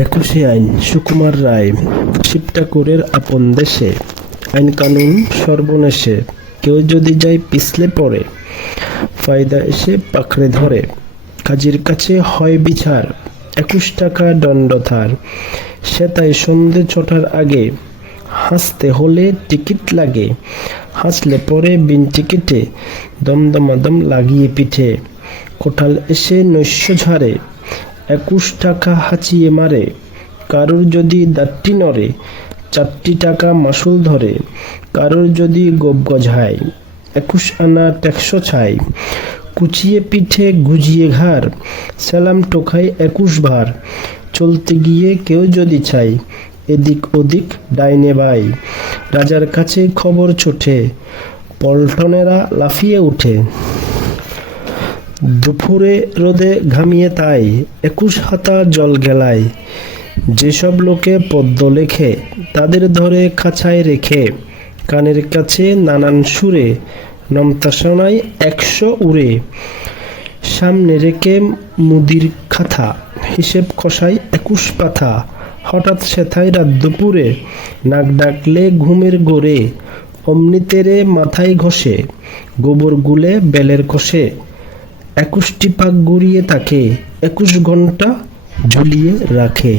একুশে আইন সুকুমার রায়। শিব ঠাকুরের আপন দেশে আইন কানুন সর্বনেশে, কেউ যদি যায় পিছলে পড়ে, ফায়দা এসে পাকড়ে ধরে। কাজীর কাছে হয় বিচার, 21 টাকা দণ্ড তার। সে তাই সন্ধে ছটার আগে, হাসতে হলে টিকিট লাগে। হাসলে পরে বিন টিকিটে দমদমাদম লাগিয়ে পিঠে। কোঠাল এসে নৈশ ঝাড়ে, 21 টাকা হাঁচিয়ে মারে। কারুর যদি দাঁতটি নড়ে, 4টি টাকা মাশুল ধরে। কারুর যদি গোপ গজায়, 21 আনা ট্যাক্স ছাই। কুচিয়ে পিঠে গুজিয়ে ঘাড়, সেলাম টোকাই 21 ভার। চলতে গিয়ে কেউ যদি চাই, এদিক ওদিক ডাইনে বাই। রাজার কাছে খবর ছোটে, পল্টনেরা লাফিয়ে উঠে। দুপুরে রোদে ঘামিয়ে তাই, 21 হাতা জল গেলায়। যেসব লোকে পদ্য লেখে, তাদের ধরে খাঁচায় রেখে। কানের কাছে নানান সুরে, নমতা শোনায় 100 উড়ে। সামনে রেখে মুদির খাতা, হিসেব কষায় 21 পাতা। হঠাৎ সেথায় রাত দুপুরে, নাক ডাকলে ঘুমের ঘোরে। অমনিতেরে মাথায় ঘষে, গোবর গুলে বেলের কষে। 21টি পাক গড়িয়ে তাকে, 21 ঘন্টা ঝুলিয়ে রাখে।